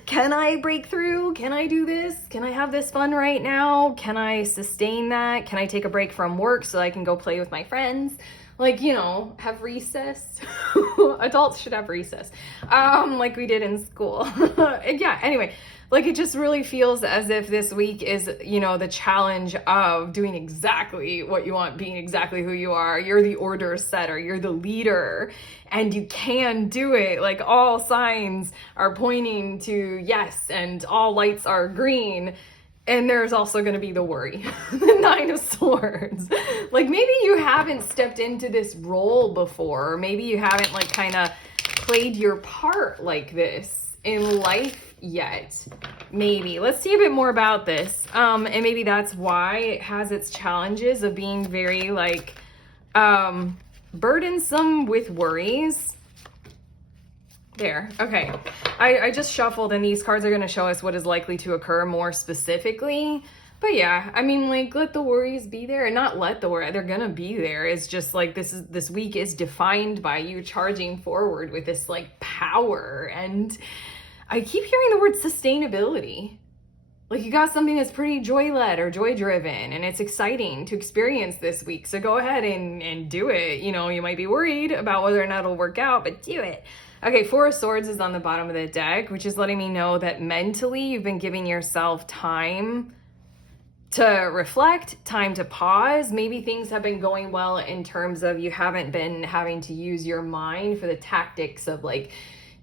Can I break through? Can I do this? Can I have this fun right now? Can I sustain that? Can I take a break from work so I can go play with my friends? Like, have recess. Adults should have recess. Like we did in school. Yeah, anyway. Like, it just really feels as if this week is, the challenge of doing exactly what you want, being exactly who you are. You're the order setter, you're the leader, and you can do it. Like, all signs are pointing to yes, and all lights are green. And there's also going to be the worry, the Nine of Swords. Like maybe you haven't stepped into this role before, or maybe you haven't like kind of played your part like this in life yet. Maybe. Let's see a bit more about this. And maybe that's why it has its challenges of being very like burdensome with worries. There. Okay. I just shuffled, and these cards are going to show us what is likely to occur more specifically. But yeah, I mean, like, let the worries be there, and not let the worry, they're going to be there. It's just like this week is defined by you charging forward with this like power. And I keep hearing the word sustainability. Like you got something that's pretty joy-led or joy-driven, and it's exciting to experience this week. So go ahead and do it. You know, you might be worried about whether or not it'll work out, but do it. Okay, Four of Swords is on the bottom of the deck, which is letting me know that mentally you've been giving yourself time to reflect, time to pause. Maybe things have been going well in terms of you haven't been having to use your mind for the tactics of like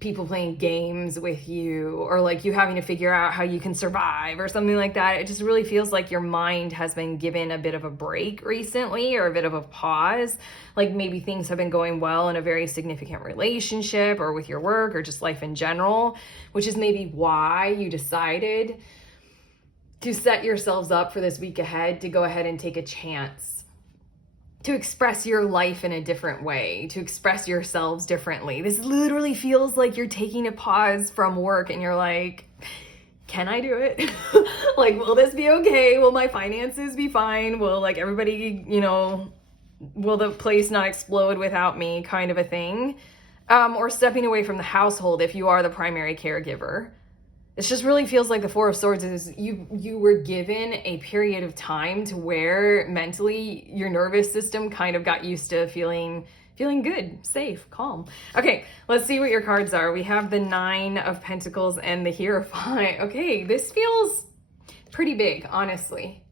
people playing games with you, or like you having to figure out how you can survive or something like that. It just really feels like your mind has been given a bit of a break recently, or a bit of a pause. Like maybe things have been going well in a very significant relationship, or with your work, or just life in general, which is maybe why you decided to set yourselves up for this week ahead to go ahead and take a chance to express your life in a different way, to express yourselves differently. This literally feels like you're taking a pause from work and you're like, can I do it? Like, will this be okay? Will my finances be fine? Will like everybody, you know, will the place not explode without me, kind of a thing? Or stepping away from the household if you are the primary caregiver. It just really feels like the Four of Swords is you were given a period of time to where mentally your nervous system kind of got used to feeling good, safe, calm. Okay, let's see what your cards are. We have the Nine of Pentacles and the Hierophant. Okay, this feels pretty big, honestly.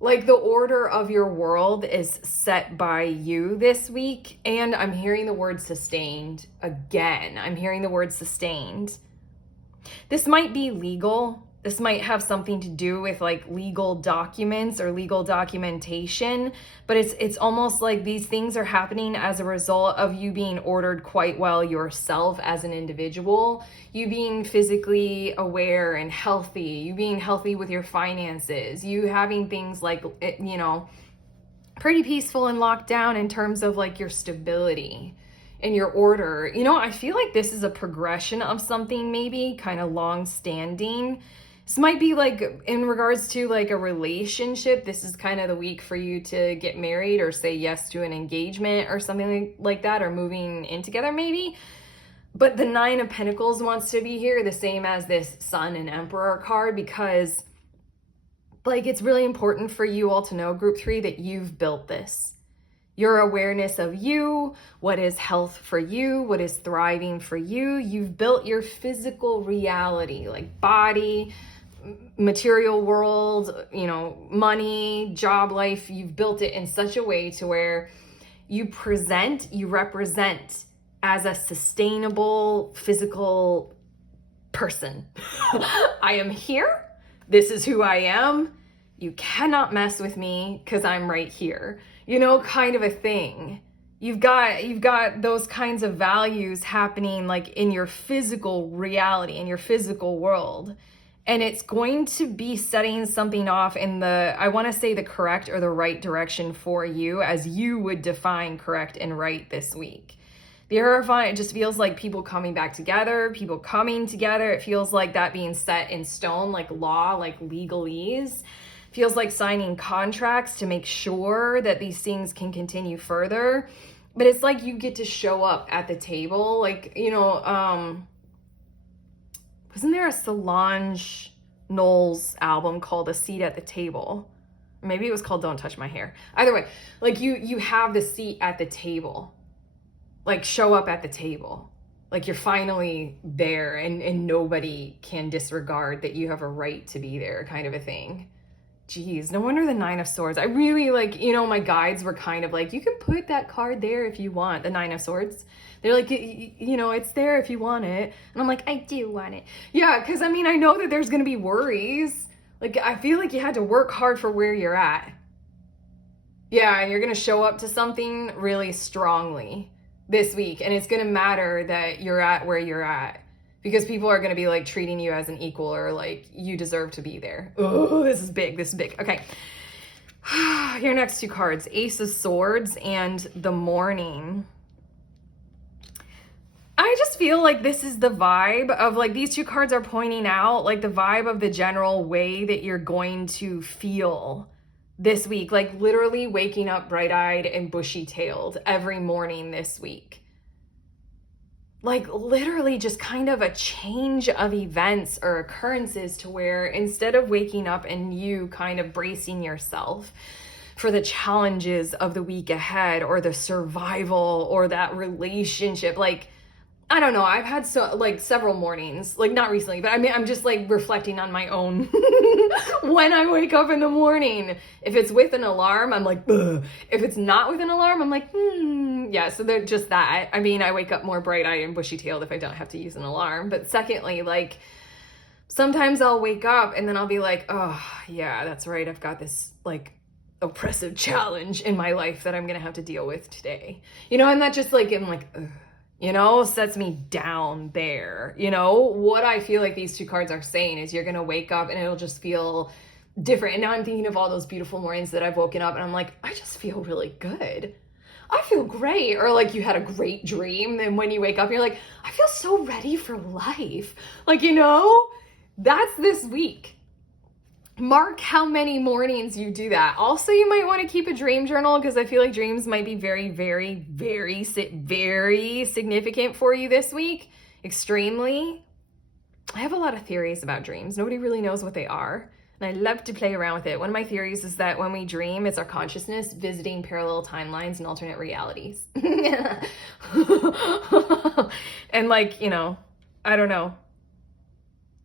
Like the order of your world is set by you this week, and I'm hearing the word sustained again. I'm hearing the word sustained. This might be legal. This might have something to do with like legal documents or legal documentation, but it's almost like these things are happening as a result of you being ordered quite well yourself as an individual, you being physically aware and healthy, you being healthy with your finances, you having things like, you know, pretty peaceful and locked down in terms of like your stability in your order. You know, I feel like this is a progression of something maybe kind of long standing. This might be like in regards to like a relationship. This is kind of the week for you to get married or say yes to an engagement or something like that, or moving in together maybe. But the Nine of Pentacles wants to be here, the same as this Sun and Emperor card, because like it's really important for you all to know, Group 3, that you've built this. Your awareness of you, what is health for you, what is thriving for you. You've built your physical reality, like body, material world, you know, money, job life. You've built it in such a way to where you represent as a sustainable physical person. I am here. This is who I am. You cannot mess with me because I'm right here. You know, kind of a thing. You've got those kinds of values happening like in your physical reality, in your physical world. And it's going to be setting something off in the, I want to say the correct or the right direction for you, as you would define correct and right this week. The Hierophant, it just feels like people coming back together, people coming together. It feels like that being set in stone, like law, like legalese. Feels like signing contracts to make sure that these things can continue further. But it's like you get to show up at the table. Like, you know, wasn't there a Solange Knowles album called A Seat at the Table? Maybe it was called Don't Touch My Hair. Either way, like you have the seat at the table. Like show up at the table. Like you're finally there, and nobody can disregard that you have a right to be there, kind of a thing. Geez, no wonder the Nine of Swords. I really like, you know, my guides were kind of like, you can put that card there if you want, the Nine of Swords. They're like, you know, it's there if you want it. And I'm like, I do want it. Yeah, because I mean, I know that there's going to be worries. Like, I feel like you had to work hard for where you're at. Yeah, and you're going to show up to something really strongly this week. And it's going to matter that you're at where you're at, because people are going to be like treating you as an equal, or like you deserve to be there. Oh, this is big. This is big. Okay. Your next two cards, Ace of Swords and the Morning. I just feel like this is the vibe of, like, these two cards are pointing out like the vibe of the general way that you're going to feel this week, like literally waking up bright-eyed and bushy-tailed every morning this week. Like literally just kind of a change of events or occurrences to where instead of waking up and you kind of bracing yourself for the challenges of the week ahead, or the survival, or that relationship, like, I don't know, I've had several mornings, like not recently, but I mean, I'm just like reflecting on my own when I wake up in the morning. If it's with an alarm, I'm like, ugh. If it's not with an alarm, I'm like, yeah, so they're just that. I mean, I wake up more bright-eyed and bushy-tailed if I don't have to use an alarm. But secondly, like, sometimes I'll wake up and then I'll be like, oh, yeah, that's right, I've got this like oppressive challenge in my life that I'm gonna have to deal with today. And that just like, I'm like, ugh, sets me down there. What I feel like these two cards are saying is you're going to wake up and it'll just feel different. And now I'm thinking of all those beautiful mornings that I've woken up and I'm like, I just feel really good. I feel great. Or like you had a great dream. And when you wake up, you're like, I feel so ready for life. Like, that's this week. Mark how many mornings you do that. Also, you might want to keep a dream journal, because I feel like dreams might be very, very, very, very significant for you this week. Extremely. I have a lot of theories about dreams. Nobody really knows what they are, and I love to play around with it. One of my theories is that when we dream, it's our consciousness visiting parallel timelines and alternate realities. And like, I don't know.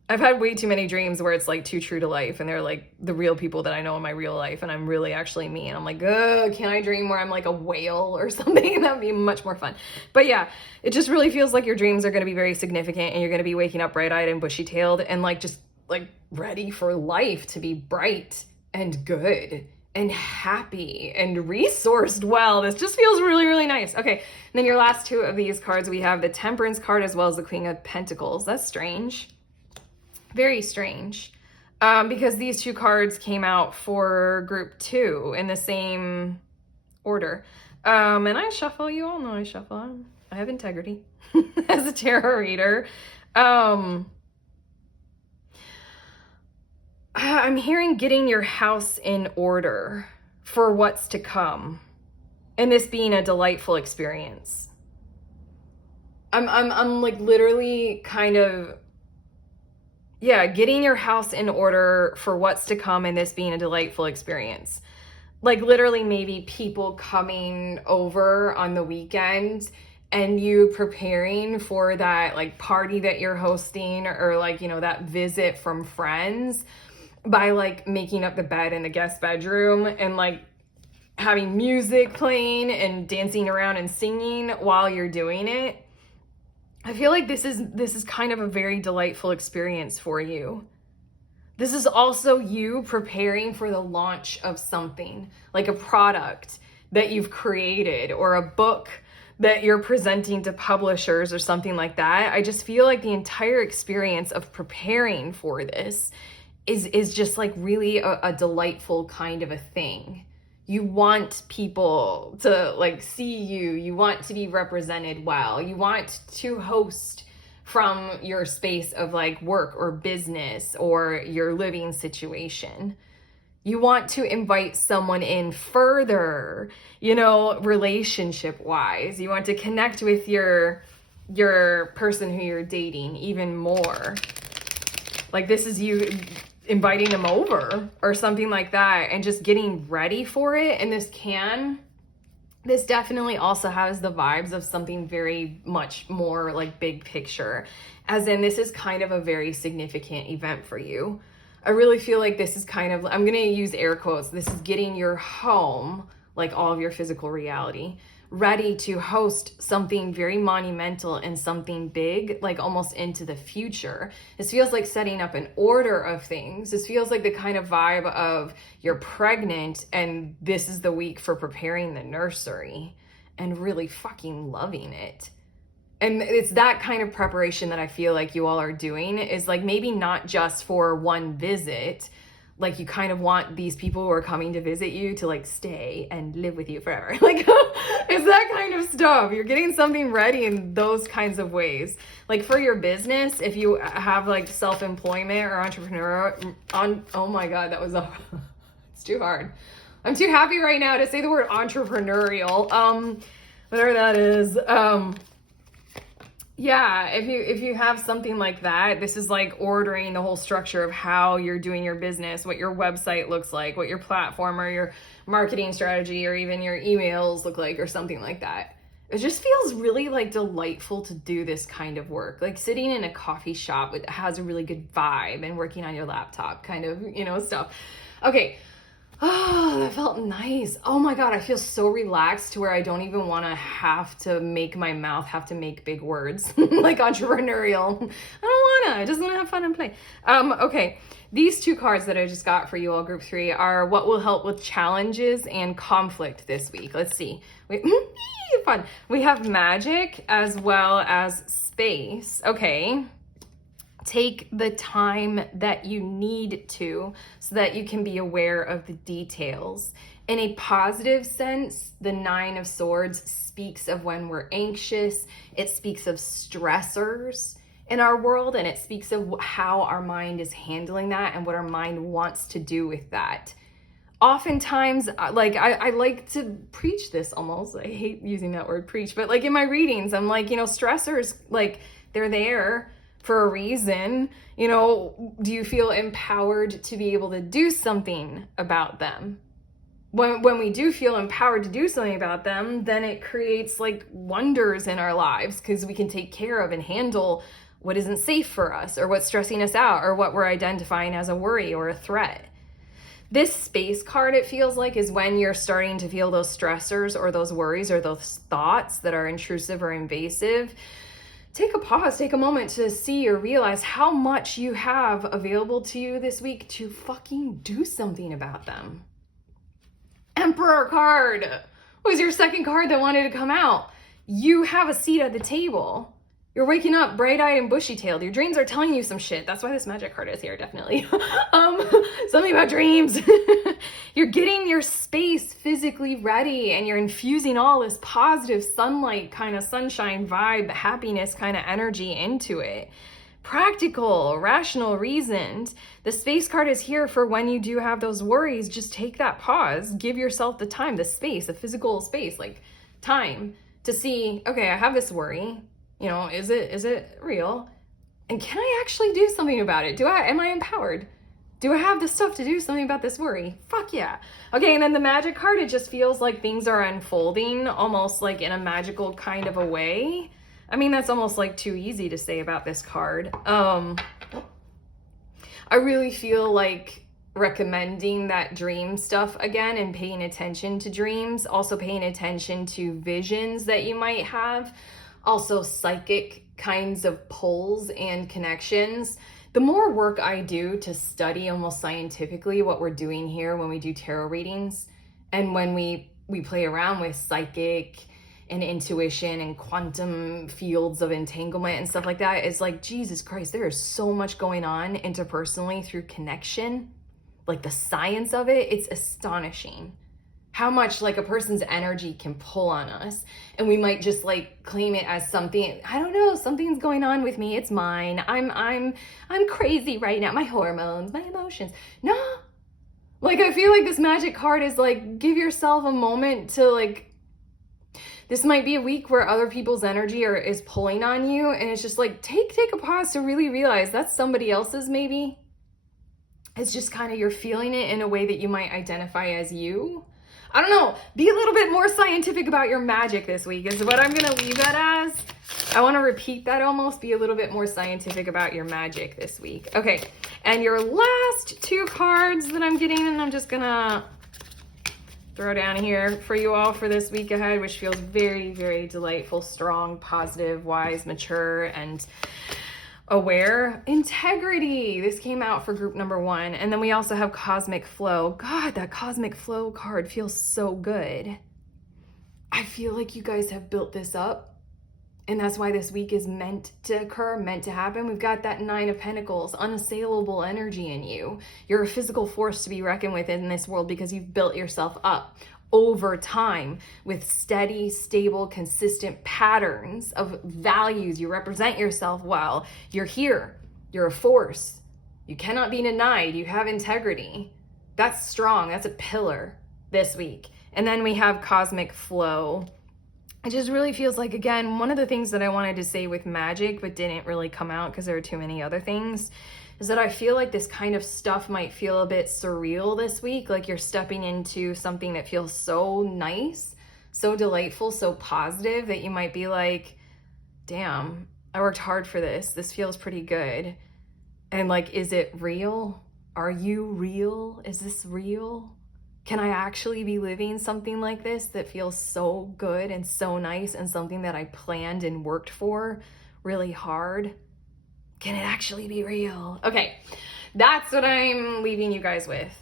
I've had way too many dreams where it's like too true to life, and they're like the real people that I know in my real life, and I'm really actually me, and I'm like, can I dream where I'm like a whale or something? That would be much more fun. But yeah, it just really feels like your dreams are going to be very significant, and you're going to be waking up bright-eyed and bushy-tailed and like just like ready for life to be bright and good and happy and resourced well. This just feels really, really nice. Okay, and then your last two of these cards, we have the Temperance card as well as the Queen of Pentacles. That's strange. Very strange, because these two cards came out for group 2 in the same order. And I shuffle. You all know I shuffle. I have integrity as a tarot reader. I'm hearing getting your house in order for what's to come, and this being a delightful experience. I'm like literally kind of, yeah, getting your house in order for what's to come, and this being a delightful experience. Like literally maybe people coming over on the weekend and you preparing for that like party that you're hosting, or like, that visit from friends, by like making up the bed in the guest bedroom and like having music playing and dancing around and singing while you're doing it. I feel like this is kind of a very delightful experience for you. This is also you preparing for the launch of something, like a product that you've created, or a book that you're presenting to publishers or something like that. I just feel like the entire experience of preparing for this is just like really a delightful kind of a thing. You want people to like see you. You want to be represented well. You want to host from your space of like work or business or your living situation. You want to invite someone in further, relationship wise. You want to connect with your person who you're dating even more. Like this is you inviting them over or something like that, and just getting ready for it. And this definitely also has the vibes of something very much more like big picture, as in this is kind of a very significant event for you. I really feel like this is kind of, I'm going to use air quotes, this is getting your home, like all of your physical reality, ready to host something very monumental and something big, like almost into the future. This feels like setting up an order of things. This feels like the kind of vibe of you're pregnant and this is the week for preparing the nursery and really fucking loving it. And it's that kind of preparation that I feel like you all are doing, is like maybe not just for one visit. Like you kind of want these people who are coming to visit you to like stay and live with you forever. Like it's that kind of stuff. You're getting something ready in those kinds of ways. Like for your business, if you have like self-employment or entrepreneur oh my God, that was it's too hard. I'm too happy right now to say the word entrepreneurial. Whatever that is. Yeah, if you have something like that, this is like ordering the whole structure of how you're doing your business, what your website looks like, what your platform or your marketing strategy or even your emails look like or something like that. It just feels really like delightful to do this kind of work, like sitting in a coffee shop that has a really good vibe and working on your laptop kind of, stuff. Okay. Oh, that felt nice. Oh my God, I feel so relaxed to where I don't even want to have to make my mouth have to make big words like entrepreneurial. I don't want to. I just want to have fun and play. Okay, these two cards that I just got for you all, group 3, are what will help with challenges and conflict this week. Let's see. Fun. We have magic as well as space. Okay. Take the time that you need to so that you can be aware of the details. In a positive sense, the 9 of Swords speaks of when we're anxious. It speaks of stressors in our world, and it speaks of how our mind is handling that and what our mind wants to do with that. Oftentimes, like I like to preach this almost. I hate using that word preach, but like in my readings, I'm like, stressors, like they're there for a reason. Do you feel empowered to be able to do something about them? When we do feel empowered to do something about them, then it creates like wonders in our lives because we can take care of and handle what isn't safe for us or what's stressing us out or what we're identifying as a worry or a threat. This space card, it feels like, is when you're starting to feel those stressors or those worries or those thoughts that are intrusive or invasive. Take a pause, take a moment to see or realize how much you have available to you this week to fucking do something about them. Emperor card was your second card that wanted to come out. You have a seat at the table. You're waking up bright-eyed and bushy-tailed. Your dreams are telling you some shit. That's why this magic card is here, definitely. Something about dreams. You're getting your space physically ready and you're infusing all this positive sunlight, kind of sunshine vibe, happiness kind of energy into it. Practical, rational reasons. The space card is here for when you do have those worries. Just take that pause. Give yourself the time, the space, the physical space, like time to see, okay, I have this worry. Is it real? And can I actually do something about it? Am I empowered? Do I have the stuff to do something about this worry? Fuck yeah. Okay, and then the magic card, it just feels like things are unfolding almost like in a magical kind of a way. I mean, that's almost like too easy to say about this card. I really feel like recommending that dream stuff again and paying attention to dreams, also paying attention to visions that you might have. Also psychic kinds of pulls and connections. The more work I do to study almost scientifically what we're doing here when we do tarot readings and when we play around with psychic and intuition and quantum fields of entanglement and stuff like that, it's like, Jesus Christ, there is so much going on interpersonally through connection. Like the science of it, it's astonishing. How much like a person's energy can pull on us. And we might just like claim it as something, I don't know, something's going on with me. It's mine. I'm crazy right now. My hormones, my emotions. No. Like I feel like this magic card is like, give yourself a moment to like, this might be a week where other people's energy is pulling on you. And it's just like, take a pause to really realize that's somebody else's maybe. It's just kind of, you're feeling it in a way that you might identify as you. I don't know, be a little bit more scientific about your magic this week is what I'm going to leave that as. I want to repeat that almost, be a little bit more scientific about your magic this week. Okay, and your last 2 cards that I'm getting, and I'm just going to throw down here for you all for this week ahead, which feels very, very delightful, strong, positive, wise, mature, and aware. Integrity. This came out for group number 1. And then we also have Cosmic Flow. God, that Cosmic Flow card feels so good. I feel like you guys have built this up. And that's why this week is meant to occur, meant to happen. We've got that 9 of Pentacles, unassailable energy in you. You're a physical force to be reckoned with in this world because you've built yourself up over time with steady, stable, consistent patterns of values. You represent yourself well. You're here. You're a force. You cannot be denied. You have integrity. That's strong. That's a pillar this week. And then we have Cosmic Flow. It just really feels like, again, one of the things that I wanted to say with magic, but didn't really come out because there are too many other things, is that I feel like this kind of stuff might feel a bit surreal this week. Like you're stepping into something that feels so nice, so delightful, so positive that you might be like, damn, I worked hard for this. This feels pretty good. And like, is it real? Are you real? Is this real? Can I actually be living something like this that feels so good and so nice and something that I planned and worked for really hard? Can it actually be real? Okay, that's what I'm leaving you guys with.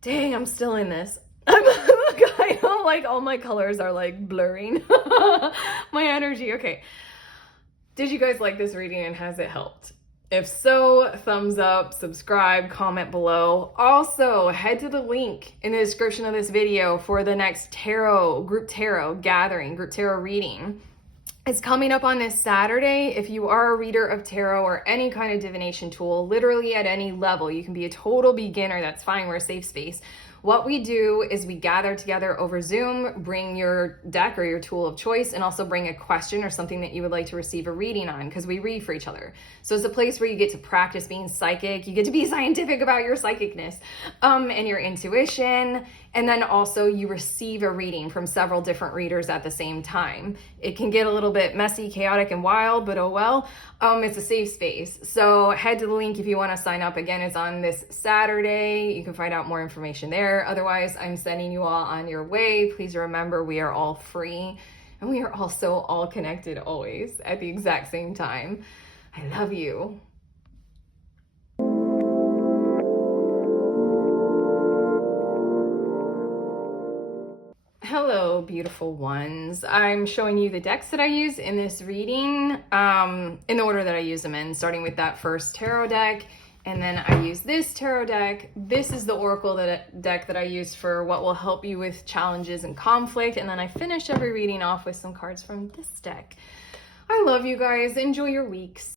Dang, I'm still in this. I know, like all my colors are like blurring my energy. Okay, did you guys like this reading and has it helped? If so, thumbs up, subscribe, comment below. Also, head to the link in the description of this video for the next group tarot gathering, group tarot reading. It's coming up on this Saturday. If you are a reader of tarot or any kind of divination tool, literally at any level, you can be a total beginner, that's fine, we're a safe space. What we do is we gather together over Zoom, bring your deck or your tool of choice, and also bring a question or something that you would like to receive a reading on, because we read for each other. So it's a place where you get to practice being psychic, you get to be scientific about your psychicness and your intuition, and then also you receive a reading from several different readers at the same time. It can get a little bit messy, chaotic, and wild, but oh well. It's a safe space. So head to the link if you want to sign up. Again, it's on this Saturday. You can find out more information there. Otherwise, I'm sending you all on your way. Please remember, we are all free and we are also all connected always at the exact same time. I love you. Hello, beautiful ones. I'm showing you the decks that I use in this reading in the order that I use them in, starting with that first tarot deck. And then I use this tarot deck. This is the Oracle deck that I use for what will help you with challenges and conflict. And then I finish every reading off with some cards from this deck. I love you guys. Enjoy your weeks.